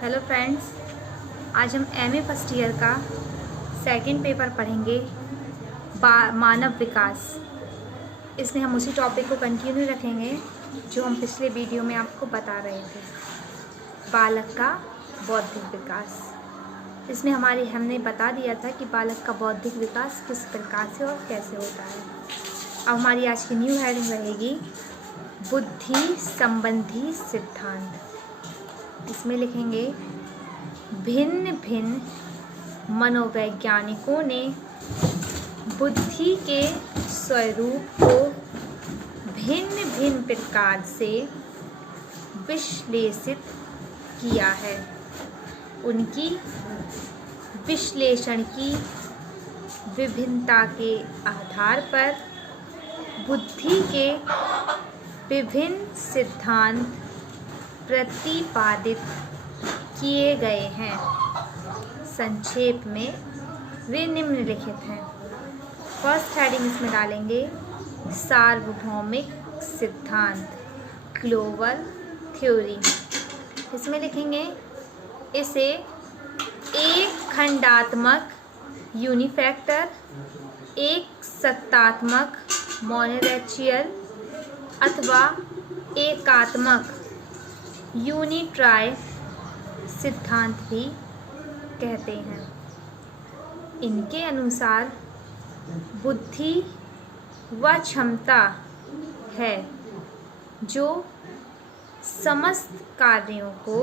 Hello friends, आज हम MA first year का सेकंड पेपर पढ़ेंगे मानव विकास। इसमें हम उसी टॉपिक को कंटिन्यू रखेंगे जो हम पिछले वीडियो में आपको बता रहे थे, बालक का बौद्धिक विकास। इसमें हमने बता दिया था कि बालक का बौद्धिक विकास किस प्रकार से और कैसे होता है। अब हमारी आज की न्यू हेडिंग रहेगी बुद्धि संबंधी सिद्धांत। इसमें लिखेंगे भिन्न भिन्न मनोवैज्ञानिकों ने बुद्धि के स्वरूप को भिन्न भिन्न प्रकार से विश्लेषित किया है। उनकी विश्लेषण की विभिन्नता के आधार पर बुद्धि के विभिन्न सिद्धांत प्रतिपादित किए गए हैं। संक्षेप में वे निम्नलिखित हैं। फर्स्ट हेडिंग इसमें डालेंगे सार्वभौमिक सिद्धांत, ग्लोबल थ्योरी। इसमें लिखेंगे इसे एक खंडात्मक यूनिफैक्टर, एक सत्तात्मक मोनोरेचियल अथवा एकात्मक यूनिट्राई सिद्धांत भी कहते हैं। इनके अनुसार बुद्धि वह क्षमता है जो समस्त कार्यों को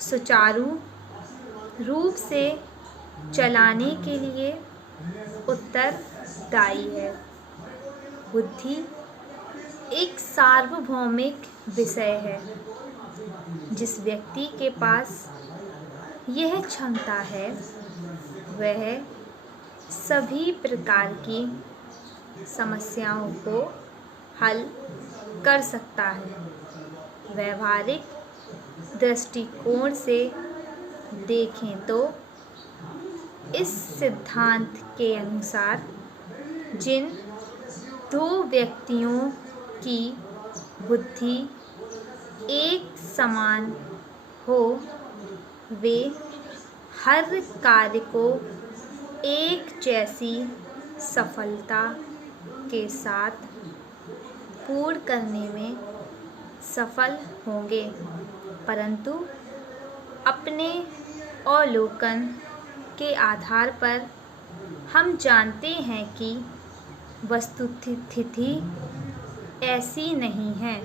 सुचारू रूप से चलाने के लिए उत्तरदायी है। बुद्धि एक सार्वभौमिक विषय है। जिस व्यक्ति के पास यह क्षमता है वह सभी प्रकार की समस्याओं को हल कर सकता है। व्यवहारिक दृष्टिकोण से देखें तो इस सिद्धांत के अनुसार जिन दो व्यक्तियों की बुद्धि एक समान हो वे हर कार्य को एक जैसी सफलता के साथ पूर्ण करने में सफल होंगे, परंतु अपने अवलोकन के आधार पर हम जानते हैं कि वस्तुस्थिति ऐसी नहीं है।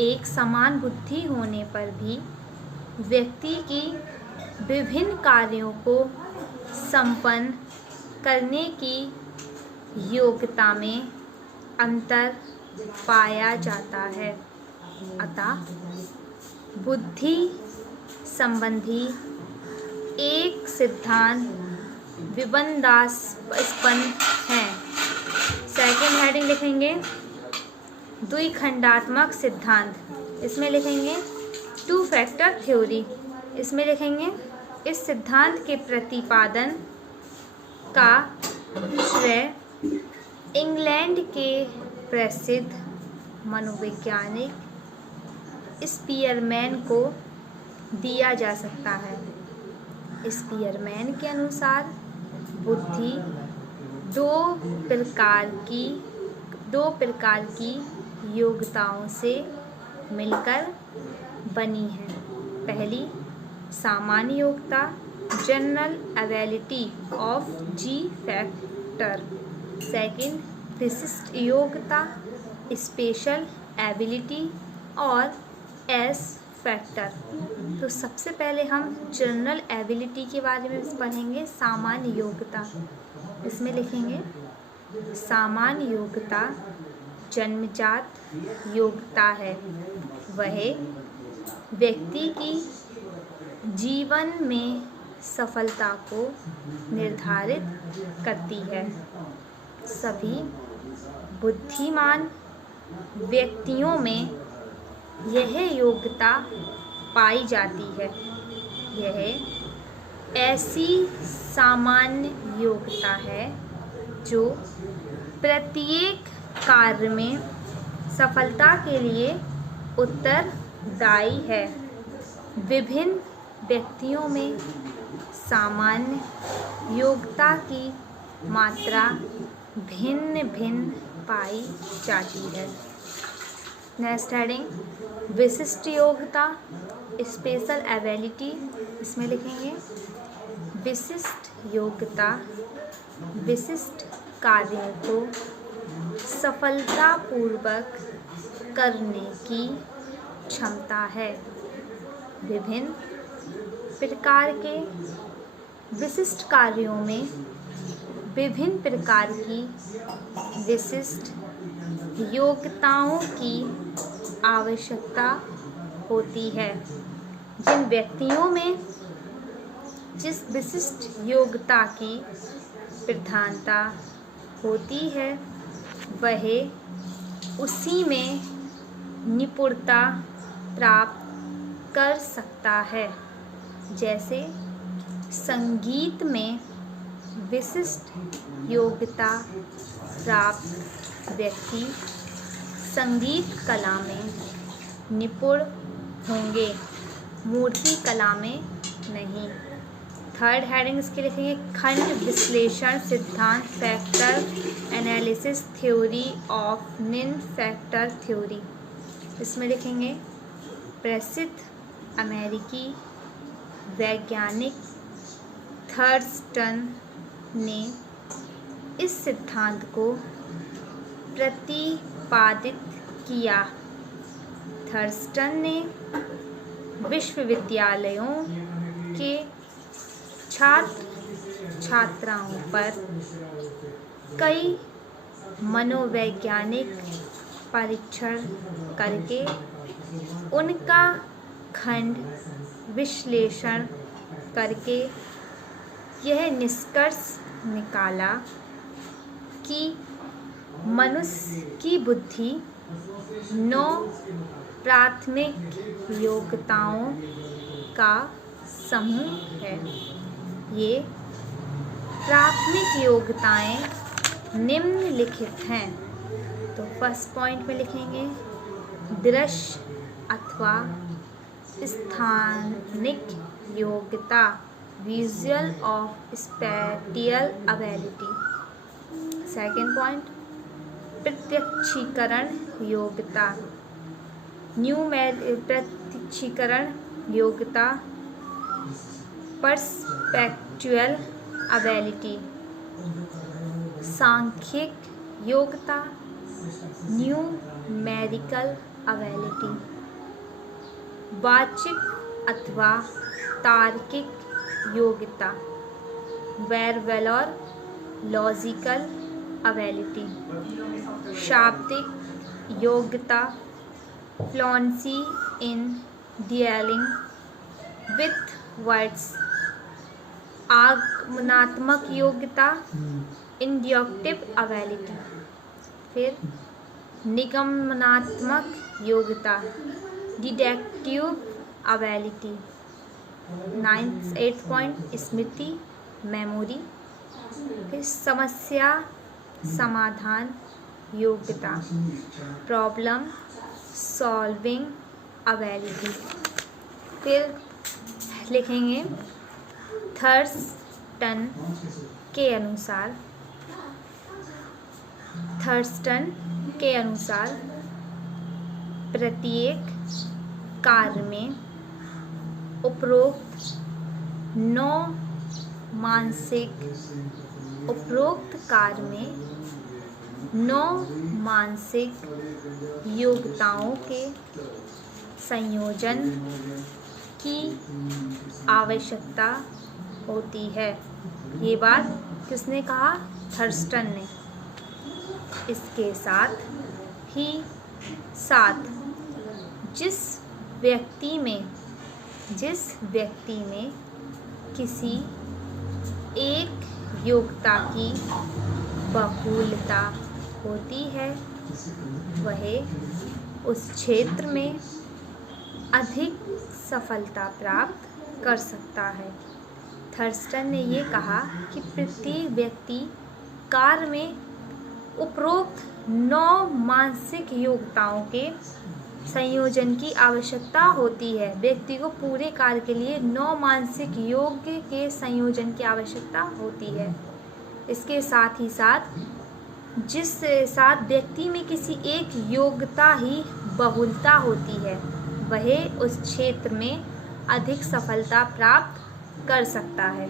एक समान बुद्धि होने पर भी व्यक्ति की विभिन्न कार्यों को संपन्न करने की योग्यता में अंतर पाया जाता है। अतः बुद्धि संबंधी एक सिद्धांत विबंधास्पद है। सेकंड हेडिंग लिखेंगे द्विखंडात्मक सिद्धांत। इसमें लिखेंगे टू फैक्टर थ्योरी। इसमें लिखेंगे इस सिद्धांत के प्रतिपादन का श्रेय इंग्लैंड के प्रसिद्ध मनोवैज्ञानिक स्पीयरमैन को दिया जा सकता है। स्पीयरमैन के अनुसार बुद्धि दो प्रकार की योग्यताओं से मिलकर बनी है। पहली सामान्य योग्यता, general ability of ji factor. Second विशिष्ट योग्यता, स्पेशल एबिलिटी और एस फैक्टर। तो सबसे पहले हम जनरल एबिलिटी के बारे में पढ़ेंगे, सामान्य योग्यता। इसमें लिखेंगे सामान्य योग्यता जन्मजात योग्यता है। वह व्यक्ति की जीवन में सफलता को निर्धारित करती है। सभी बुद्धिमान व्यक्तियों में यह योग्यता पाई जाती है। यह ऐसी सामान्य योग्यता है जो प्रत्येक कार्य में सफलता के लिए उत्तरदायी है। विभिन्न व्यक्तियों में सामान्य योग्यता की मात्रा भिन्न भिन्न पाई जाती है। नेक्स्ट हेडिंग, विशिष्ट योग्यता, स्पेशल एबिलिटी। इसमें लिखेंगे विशिष्ट योग्यता विशिष्ट कार्यों को सफलतापूर्वक करने की क्षमता है। विभिन्न प्रकार के विशिष्ट कार्यों में विभिन्न प्रकार की विशिष्ट योग्यताओं की आवश्यकता होती है। जिन व्यक्तियों में जिस विशिष्ट योग्यता की प्रधानता होती है वह उसी में निपुणता प्राप्त कर सकता है। जैसे संगीत में विशिष्ट योग्यता प्राप्त व्यक्ति संगीत कला में निपुण होंगे, मूर्ति कला में नहीं। थर्ड हेडिंग इसके लिखेंगे खंड विश्लेषण सिद्धांत, फैक्टर एनालिसिस थ्योरी ऑफ निन फैक्टर थ्योरी। इसमें लिखेंगे प्रसिद्ध अमेरिकी वैज्ञानिक थर्स्टन ने इस सिद्धांत को प्रतिपादित किया। थर्स्टन ने विश्वविद्यालयों के छात्र छात्राओं पर कई मनोवैज्ञानिक परीक्षण करके उनका खंड विश्लेषण करके यह निष्कर्ष निकाला कि मनुष्य की बुद्धि 9 प्राथमिक योग्यताओं का समूह है। ये प्राथमिक योग्यताएं निम्नलिखित हैं। तो फर्स्ट पॉइंट में लिखेंगे दृश्य अथवा स्थानिक योग्यता, विजुअल और स्पैटियल एबिलिटी। सेकेंड पॉइंट प्रत्यक्षीकरण योग्यता, प्रत्यक्षीकरण योग्यता, पर्सपेक्चुअल एबिलिटी। सांख्यिक योग्यता, न्यूमेरिकल एबिलिटी। वाचिक अथवा तार्किक योग्यता, वर्बल और लॉजिकल एबिलिटी। शाब्दिक योग्यता, fluency in dealing with words. आगमनात्मक योग्यता, इंडक्टिव एबिलिटी। फिर निगमनात्मक योग्यता, डिडक्टिव एबिलिटी। 8th पॉइंट स्मृति, मेमोरी। फिर समस्या समाधान योग्यता, प्रॉब्लम सॉल्विंग एबिलिटी। फिर लिखेंगे थर्स्टन के अनुसार प्रत्येक कार्य में उपरोक्त 9 मानसिक योग्यताओं के संयोजन की आवश्यकता होती है। ये बात किसने कहा? थर्स्टन ने। इसके साथ जिस व्यक्ति में किसी एक योग्यता की बहुलता होती है वह उस क्षेत्र में अधिक सफलता प्राप्त कर सकता है। थर्स्टन ने ये कहा कि प्रत्येक व्यक्ति कार्य में उपरोक्त 9 मानसिक योग्यताओं के संयोजन की आवश्यकता होती है। व्यक्ति को पूरे कार्य के लिए 9 मानसिक योग के संयोजन की आवश्यकता होती है। इसके साथ ही साथ जिस साथ व्यक्ति में किसी एक योग्यता ही बहुलता होती है, वह उस क्षेत्र में अधिक सफलता प्राप्त कर सकता है।